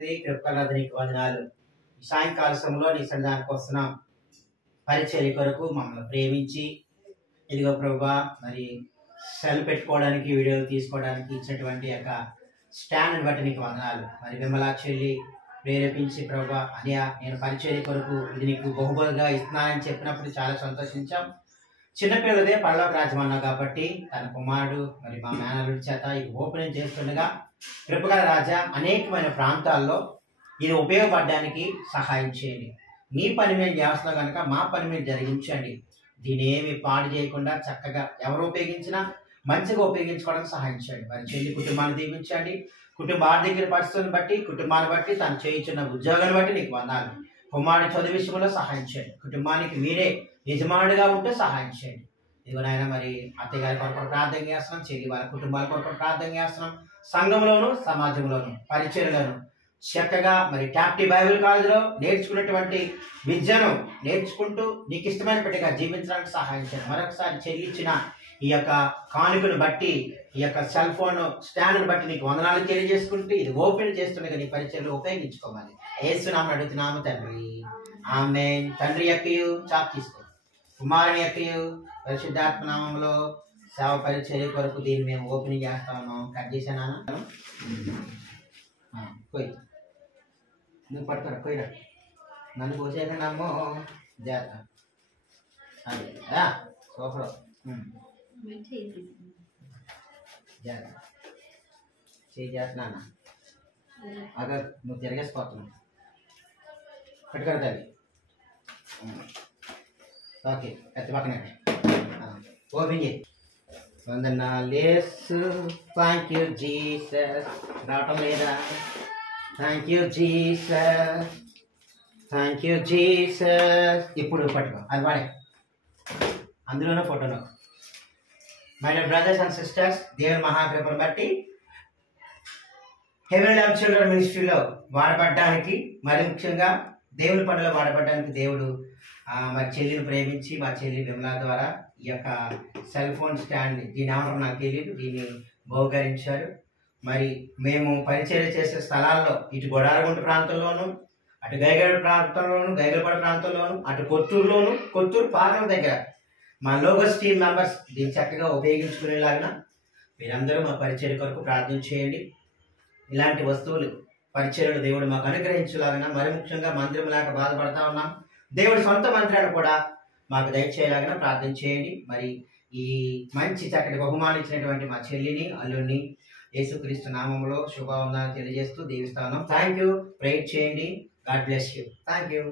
కృపకలది నీకు వందనాలు. సాయంకాల సమయంలో నీ సన్నిధానికి వస్తున్నాం. పరిచర్య కొరకు మమ్మల్ని ప్రేమించి ఇదిగో ప్రభువా మరి సెల్ పెట్టుకోవడానికి వీడియోలు తీసుకోవడానికి ఇచ్చినటువంటి యొక్క స్టాండ్ని బట్టి నీకు వందనాలు. మరి విమలా చెల్లి ప్రేరేపించి ప్రభువా అనియా నేను పరిచర్య కొరకు ఇది నీకు బహుబలిగా ఇస్తున్నానని చెప్పినప్పుడు చాలా సంతోషించాం. చిన్నపిల్లదే పరలోక రాజ్యం అన్నావు కాబట్టి తన కుమారుడు మరి మా మేనల్లుడి చేత ఇది ఓపెనింగ్ చేస్తుండగా కృపగల రాజా అనేకమైన ప్రాంతాల్లో ఇది ఉపయోగపడడానికి సహాయం చేయండి. నీ పని మీద చేస్తున్నావు కనుక మా పని మీద జరిగించండి. దీని ఏమి పాడు చేయకుండా చక్కగా ఎవరు ఉపయోగించినా మంచిగా ఉపయోగించుకోవడానికి సహాయం చేయండి. మరి చెల్లి కుటుంబాన్ని దీవించండి. కుటుంబ ఆర్థిక పరిస్థితులను బట్టి కుటుంబాన్ని బట్టి తను చేయించిన ఉద్యోగాన్ని బట్టి నీకు వందాలు. కుమారుడి చదువు విషయంలో సహాయం చేయండి. కుటుంబానికి మీరే యజమానుడిగా ఉంటే సహాయం చేయండి. ఇదిగోనైనా మరి అత్తయ్య గారి కొరకు ప్రార్థన చేస్తున్నాం, చెల్లి వారి కుటుంబాల కొరకు ప్రార్థన చేస్తున్నాం. సంఘంలోను సమాజంలోను పరిచర్యలోను చక్కగా మరి క్యాప్టి బైబిల్ కాలేజీలో నేర్చుకున్నటువంటి విద్యను నేర్చుకుంటూ నీకు ఇష్టమైన పెట్టగా జీవించడానికి సహాయం చేయండి. మరొకసారి చెల్లించిన ఈ యొక్క కానుకను బట్టి ఈ యొక్క సెల్ ఫోన్ స్టాండ్ను బట్టి నీకు వందనాలు తెలియజేసుకుంటూ ఇది ఓపెన్ చేస్తుండగా నీ పరిచర్యలు ఉపయోగించుకోవాలి. యేసునామమున అడుగుతున్నాము తండ్రి, ఆమేన్. తండ్రి యొక్కయు చాప్ తీసుకో, కుమారుని యొక్కయు పరిశుద్ధాత్మ నామములో సేవ పరిచర్య కొరకు దీన్ని మేము ఓపెనింగ్ చేస్తాము. కట్ చేశానా? పోయి నువ్వు పట్టుకోరా, పోయిరా, నన్ను పోసేయకుండా అమ్మో జాగ్రత్త. అదే సూపర్ జాగ్రత్త చేస్తున్నానా? అదే నువ్వు తిరగేసిపోతున్నావు. పట్టుకోరా తల్లి. ఓకే, పెద్ద పక్కనే ఓపెన్ చేయి. వందనాలేసు, థ్యాంక్ యూ జీసస్. రావటం లేదా? Thank you Jesus, thank you Jesus. ఇప్పుడు పట్టుకో, అది వాడే అందులోనే ఫోటోలో. My dear brothers and sisters, దేవుని మహాకృపను బట్టి హెవెన్ లవ్ చిల్డ్రన్ మినిస్ట్రీలో వాడబడ్డానికి మరి ముఖ్యంగా దేవుని పనిలో వాడబడ్డానికి దేవుడు మరి చెల్లిని ప్రేమించి మా చెల్లి విమలా ద్వారా ఈ యొక్క సెల్ ఫోన్ స్టాండ్, దీని ఏమంటారో నాకు తెలియదు, దీన్ని బహుకరించారు. మరి మేము పరిచర్య చేసే స్థలాల్లో ఇటు గొడారగుంట ప్రాంతంలోను, అటు గైగడ ప్రాంతంలోను, గైగలపాడు ప్రాంతంలోను, అటు కొత్తూరులోను, కొత్తూరు పార్లర్ దగ్గర మా లోగస్ టీమ్ మెంబర్స్ దీన్ని చక్కగా ఉపయోగించుకునేలాగా మీరందరూ మా పరిచర్య కొరకు ప్రార్థన చేయండి. ఇలాంటి వస్తువులు పరిచర్యలు దేవుడు మాకు అనుగ్రహించేలాగా, మరి ముఖ్యంగా మందిరం లేక బాధపడతా ఉన్నాం. దేవుడి సొంత మందిరాన్ని కూడా మాకు దయచేయలాగా ప్రార్థన చేయండి. మరి ఈ మంచి చక్కటి బహుమానం ఇచ్చినటువంటి మా చెల్లిని అల్లుడిని యేసుక్రీస్తు నామములో శుభవందనాలు తెలియజేస్తూ దీవిస్తా ఉన్నాం. Thank you. ప్రేయర్ చేయండి. God bless you. Thank you.